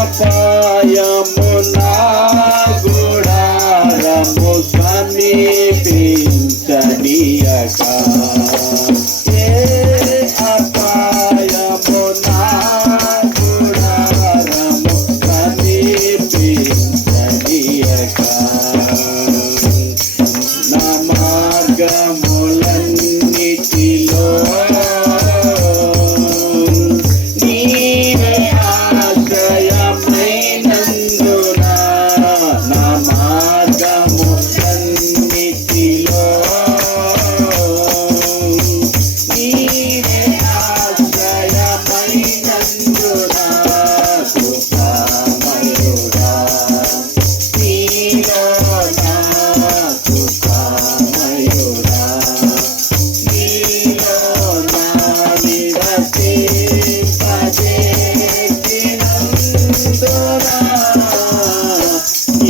అపాయము నా గుడారము సమీపించనీయక అపాయము నా గుడారము సమీపించనీయక నా మార్గములన్నిటిలో నీవే ఆశ్రయమైనందున నా మార్గములన్నిటిలో నీవే ఆశ్రయమైనందున కృపామయుడా నీలో నా కృపామయుడా నీలో నా నివసింపజేసినందున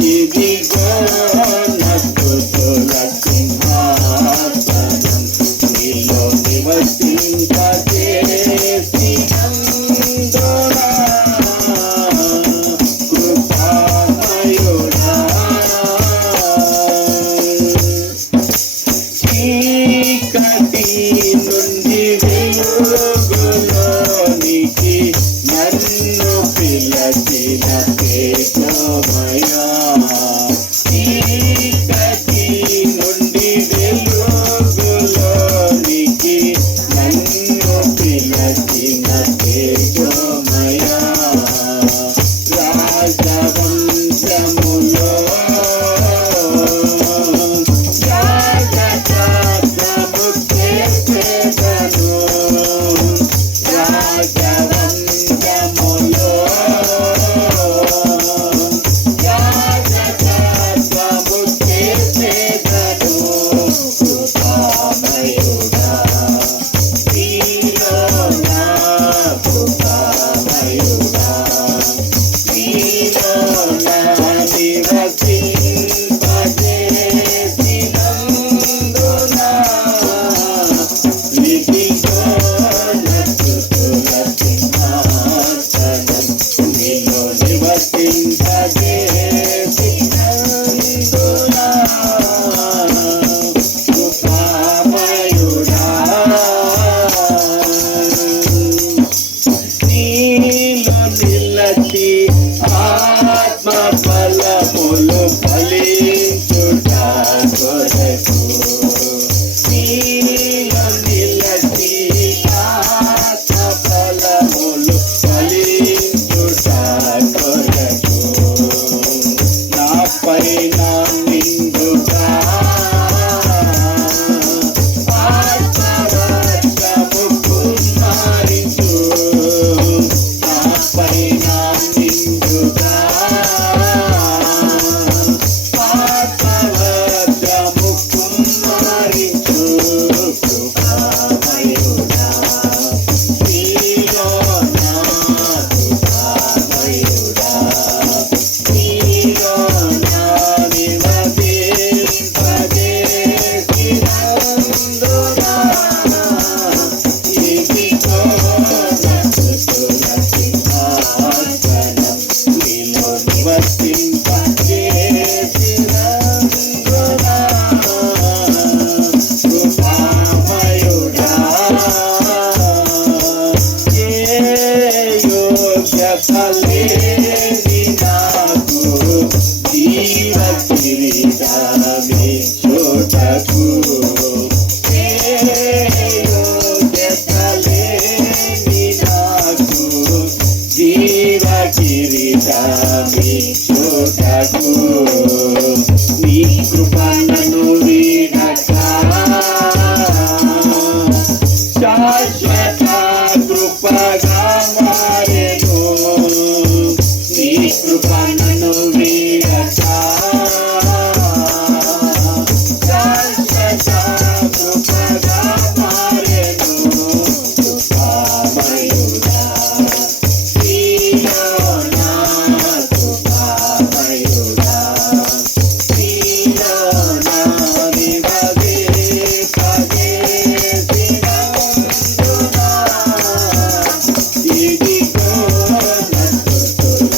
ఇదిగో నా స్తుతుల సింహాసనం నీలో నివసింపజేసినందున కృపామయుడా చీకటి నుండి వెలుగులోనికి నన్ను పిలచిన తేజోమయా చీకటి నుండి వెలుగులోనికి నన్ను పిలచిన తేజోమయా రాజవంశములో ఆత్మ ఫలములు ఫలించుట కొరకు నీలో నిలచి ఆత్మ ఫలములు ఫలించుట కొరకు నాపై నా నిండుగా ఆత్మవర్షము కుమ్మరించు నాపై నా నిండుగా ఆత్మవర్షము కుమ్మరించు కృపామయుడా నీలో నా కృపామయుడా నీలో నా నివసింపజేసినందున ఇదిగో నా స్తుతుల సింహాసనం నీలో నివసింపజేసినందున కృపామయుడా ఏ యోగ్యత లేని నాకు జీవ కిరీటమిచ్చుటకు ఏ యోగ్యత లేని నాకు జీవ కిరీటమిచ్చుటకు నీ కృపను వీడక శాశ్వత కృపగా మారెను నీ కృపను వీడక శాశ్వత కృపగా మారెను కృపామయుడా నీలో నా కృపామయుడా నీలో నా నివసింపజేసినందున ఇదిగో నా స్తుతుల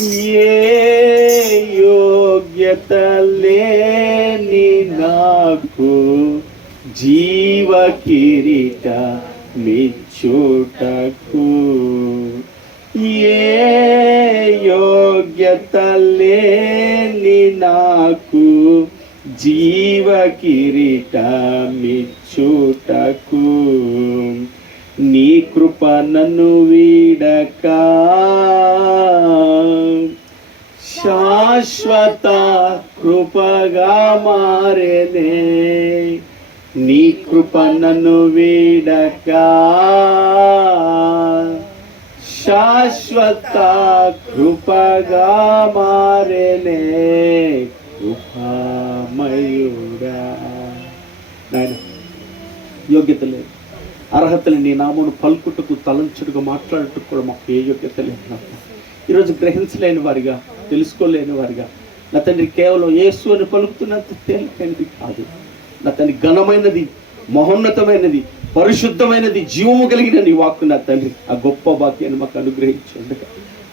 ఏ యోగ్యత లేని నాకు జీవ కిరీట మిచ్చుటకు, ఏ యోగ్యత లేని నాకు జీవ కిరీట మిచ్చుటకు, నీ కృప నన్ను వీడక శాశ్వత కృపగా మారేనే, నీ కృప నన్ను వీడక శాశ్వత కృపగా మారేనే, కృపామయుడా. నాయన, యోగ్యత లేదు, అర్హత లేని నీ నామమును పలుకుటకు, తలంచుడుగా మాట్లాడుటకు కూడా మాకు ఏ యోగ్యత లేదు. ఈరోజు గ్రహించలేని వారిగా, తెలుసుకోలేని వారిగా నా తండ్రి కేవలం యేసు అని పలుకుతున్నంత తేలికైనది కాదు నా తండ్రి. ఘనమైనది, మహోన్నతమైనది, పరిశుద్ధమైనది, జీవము కలిగిన నీ వాక్కు నా తండ్రి. ఆ గొప్ప భాగ్యాన్ని మాకు అనుగ్రహించండి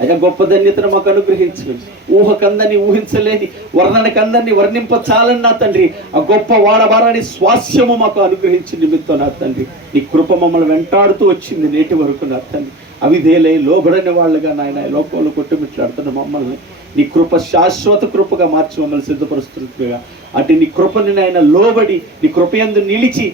అయ్యా, గొప్ప ధన్యతను మాకు అనుగ్రహించండి. ఊహకందని, ఊహించలేని, వర్ణనకందని, వర్ణింపచాలని నా తండ్రి ఆ గొప్ప వాడబారాని స్వాస్యము మాకు అనుగ్రహించి నిమిత్తం నా తండ్రి. నీ కృప మమ్మల్ని వెంటాడుతూ వచ్చింది నేటి వరకు నా తండ్రి. అవిధేలై లోబడని వాళ్ళుగా నాయన లోకంలో కొట్టుమిట్లాడుతున్న మమ్మల్ని నీ కృప శాశ్వత కృపగా మార్చి మమ్మల్ని సిద్ధపరుస్తున్నట్టుగా, అటు నీ కృపని నాయన లోబడి, నీ కృపయందు నిలిచి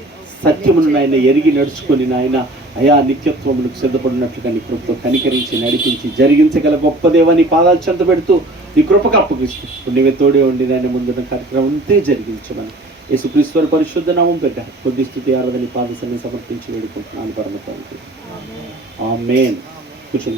సత్యమును నాయన ఎరిగి నడుచుకొని నాయన అయా నిత్యత్వములకు సిద్ధపడినట్లుగా నీ కృపతో కనికరించి నడిపించి జరిగించగల గొప్ప దేవా నీ పాదాలు చెంత పెడుతూ నీ కృపకు అప్పగిస్తూ నీవే తోడే ఉండి దాన్ని ముందున్న కార్యక్రమం అంతే జరిగించమని యేసుక్రీస్తు పరిశుద్ధ నామం పెద్ద కొద్ది స్తుతి ఆరాధన పాదశాన్ని సమర్పించి వేడుకుంటున్నాను పరమ తండ్రి. ఆమేన్. కూర్చొని